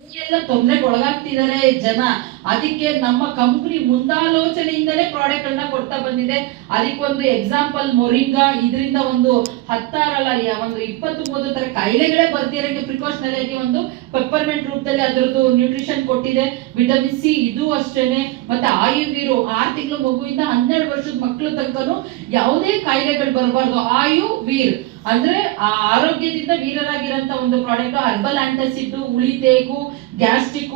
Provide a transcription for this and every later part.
ಎಲ್ಲ ತೊಂದರೆಗೆ ಒಳಗಾಗ್ತಿದ್ದಾರೆ ಜನ. ಅದಕ್ಕೆ ನಮ್ಮ ಕಂಪನಿ ಮುಂದಾಲೋಚನೆಯಿಂದಲೇ ಪ್ರಾಡಕ್ಟ್ ಅನ್ನ ಕೊಡ್ತಾ ಬಂದಿದೆ. ಅದಕ್ಕೊಂದು ಎಕ್ಸಾಂಪಲ್ ಮೊರಿಂಗಾ, ಇದರಿಂದ ಒಂದು 10 ಒಂದು 20-30 ತರ ಕಾಯಿಲೆಗಳೇ ಬರ್ತಿರೋಕ್ಕೆ ಪ್ರಿಕಾಷನರಿ ಆಗಿ ಒಂದು ಪೆಪ್ಪರ್ಮೆಂಟ್ ರೂಪದಲ್ಲಿ ಅದರದ್ದು ನ್ಯೂಟ್ರಿಷನ್ ಕೊಟ್ಟಿದೆ. ವಿಟಮಿನ್ ಸಿ ಇದು ಅಷ್ಟೇನೆ. ಮತ್ತೆ ಆಯುವೀರು 6 ತಿಂಗಳು ಮಗುವಿಂದ 12 ವರ್ಷದ ಮಕ್ಕಳ ತನಕನು ಯಾವುದೇ ಕಾಯಿಲೆಗಳು ಬರಬಾರ್ದು. ಆಯು ವೀರ್ ಅಂದ್ರೆ ಆರೋಗ್ಯದಿಂದ ವೀರರಾಗಿರಂತ ಒಂದು ಪ್ರಾಡಕ್ಟ್. ಹರ್ಬಲ್ ಆಂಟಾಸಿಡ್, ಉಳಿತೇಗು, ಗ್ಯಾಸ್ಟ್ರಿಕ್,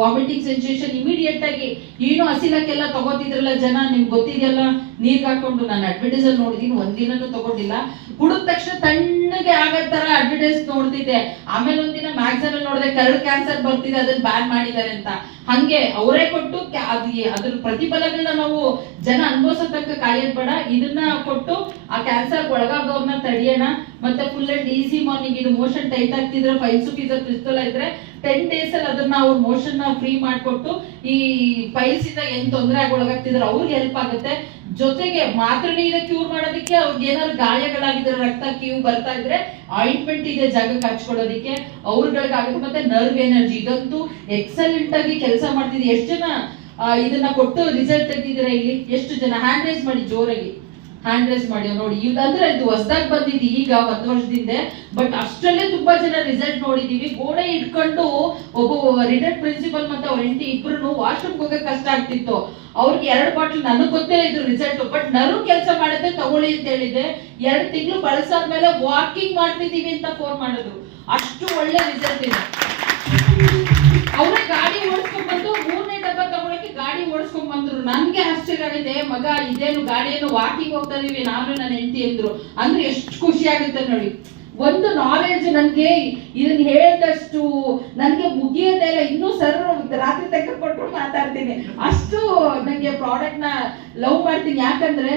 ವಾಮಿಟಿಂಗ್ ಸೆನ್ಸೇಷನ್ ಇಮಿಡಿಯೇಟ್ ಆಗಿ ಏನು ಹಸಿಲಕ್ಕೆಲ್ಲ ತಗೋತಿದ್ರಲ್ಲ ಜನ, ನಿಮ್ಗೆ ಗೊತ್ತಿದೆಯಲ್ಲ, ನೀರ್ಗೆ ಹಾಕೊಂಡು. ನಾನು ಅಡ್ವರ್ಟೈಸ್ ಅಲ್ಲಿ ನೋಡಿದೀನಿ, ಒಂದಿನೂ ತಗೊಂಡಿಲ್ಲ. ಕುಡಿದ ತಕ್ಷಣ ತಣ್ಣಗೆ ಆಗೋ ತರ ಅಡ್ವರ್ಟೈಸ್ ನೋಡ್ತಿದ್ದೆ. ಆಮೇಲೆ ಒಂದಿನ ಮ್ಯಾಗ್ಝಿನ್ ಅಲ್ಲಿ ನೋಡಿದೆ ಕರಳು ಕ್ಯಾನ್ಸರ್ ಬರ್ತಿದೆ, ಅದನ್ನ ಬ್ಯಾನ್ ಮಾಡಿದ್ದಾರೆ ಅಂತ. ಹಂಗೆ ಅವರೇ ಕೊಟ್ಟು ಅದ್ರ ಪ್ರತಿಫಲಗಳನ್ನ ನಾವು ಜನ ಅನುಭವಿಸೋ ತನಕ ಕಾಯೋದ್ ಬೇಡ. ಇದನ್ನ ಕೊಟ್ಟು ಆ ಕ್ಯಾನ್ಸರ್ ಒಳಗಾಗೋರ್ನ ತಡೆಯೋಣ. ಮತ್ತೆ ಫುಲ್ ಅಂಡ್ ಈಸಿ ಮಾರ್ನಿಂಗ್. ಇದು ಮೋಷನ್ ಟೈಟ್ ಆಗ್ತಿದ್ರೆ, ಫೈಲ್ಸು ಫೀಸರ್ ಪಿಸ್ತೂಲ ಇದ್ರೆ 10 days ಅಲ್ಲಿ ಅದನ್ನ ಅವ್ರ ಮೋಷನ್ ಫ್ರೀ ಮಾಡಿಕೊಟ್ಟು ಈ ಫೈಲ್ಸ್ ಇಂದ ಏನ್ ತೊಂದರೆ ಆಗಿ ಒಳಗಾಗ್ತಿದ್ರೆ ಅವ್ರಿಗೆ ಹೆಲ್ಪ್ ಆಗುತ್ತೆ. ಜೊತೆಗೆ ಮಾತ್ರನೇ ಇದೆ ಕ್ಯೂರ್ ಮಾಡೋದಕ್ಕೆ. ಅವ್ರಿಗೆ ಏನಾದ್ರು ಗಾಯಗಳಾಗಿದ್ರೆ, ರಕ್ತ ಕ್ಯೂ ಬರ್ತಾ ಇದ್ರೆ ಆಯಿಂಟ್ಮೆಂಟ್ ಇದೆ ಜಾಗಕ್ಕೆ ಹಚ್ಕೊಳ್ಳೋದಿಕ್ಕೆ, ಅವ್ರಗಳಿಗಾಗುತ್ತೆ. ಮತ್ತೆ ನರ್ವ್ ಎನರ್ಜಿ ಇದಂತೂ ಎಕ್ಸಲೆಂಟ್ ಆಗಿ ಕೆಲಸ ಮಾಡ್ತಿದೆ. ಎಷ್ಟು ಜನ ಇದನ್ನ ಕೊಟ್ಟು ರಿಸಲ್ಟ್ ತೆಗೆದಿದ್ರೆ ಇಲ್ಲಿ? ಎಷ್ಟು ಜನ ಹ್ಯಾಂಡ್ ರೈಸ್ ಮಾಡಿ, ಜೋರಾಗಿ ಹ್ಯಾಂಡ್ ರೈಸ್ ಮಾಡಿ ನೋಡಿ. ಇದಂದ್ರೆ ಇದು ಹೊಸದಾಗಿ ಬಂದಿದ್ದು ಈಗ 1 ವರ್ಷದಿಂದ. ಬಟ್ ಅಷ್ಟರಲ್ಲೇ ತುಂಬಾ ಜನ ರಿಸಲ್ಟ್ ನೋಡಿದೀವಿ. ಗೋಡೆ ಇಟ್ಕೊಂಡು ಒಬ್ಬ ರಿಟೈರ್ಡ್ ಪ್ರಿನ್ಸಿಪಲ್ ಮತ್ತೆ ಅವ್ರ ಹೆಂಡತಿ ಇಬ್ರು ವಾಶ್ರೂಮ್ಗೆ ಹೋಗಕ್ಕೆ ಕಷ್ಟ ಆಗ್ತಿತ್ತು. ಅವ್ರಿಗೆ 2 ಬಾಟಲ್, ನನಗೆ ಗೊತ್ತೇ ಇದ್ರು ರಿಸಲ್ಟ್. ಬಟ್ ನರು ಕೆಲಸ ಮಾಡುತ್ತೆ, ತಗೊಳ್ಳಿ ಅಂತ ಹೇಳಿದೆ. 2 ತಿಂಗಳು ಬಳಸಾದ್ಮೇಲೆ ವಾಕಿಂಗ್ ಮಾಡ್ತಿದೀವಿ ಅಂತ ಫೋನ್ ಮಾಡಿದ್ರು. ಅಷ್ಟು ಒಳ್ಳೆ ರಿಸಲ್ಟ್ ಇದೆ. ಅವ್ರೇ ಗಾಡಿ ಓಡಿಸ್ಕೊಂಡ್ ಬಂದು 3ನೇ ಡಬ್ಬ ತಗೊಳಕ್ಕೆ ಗಾಡಿ ಓಡಿಸ್ಕೊಂಡ್ ಬಂದ್ರು. ನನ್ಗೆ ಆಶ್ಚರ್ಯ ಆಗಿದೆ, ಮಗ ಇದೇನು ಗಾಡಿಯನ್ನು ವಾಕಿಂಗ್ ಹೋಗ್ತಾ ಇದೀವಿ ನಾನು ನನ್ನ ಹೆಂಡತಿ ಅಂದ್ರು. ಅಂದ್ರೆ ಎಷ್ಟು ಖುಷಿ ಆಗುತ್ತೆ ನೋಡಿ. ಒಂದು ನಾಲೆಡ್ಜ್ ನನ್ಗೆ ಇದನ್ನ ಹೇಳಿದಷ್ಟು ನನ್ಗೆ ಮುಗಿಯೋದೇ ಇಲ್ಲ. ಇನ್ನೂ ಸರ್ ರಾತ್ರಿ ತಕ್ಕ ಕೊಟ್ಕೊಂಡು ಮಾತಾಡ್ತೀನಿ. ಅಷ್ಟು ನಂಗೆ ಪ್ರಾಡಕ್ಟ್ ನ ಲವ್ ಮಾಡ್ತೀನಿ. ಯಾಕಂದ್ರೆ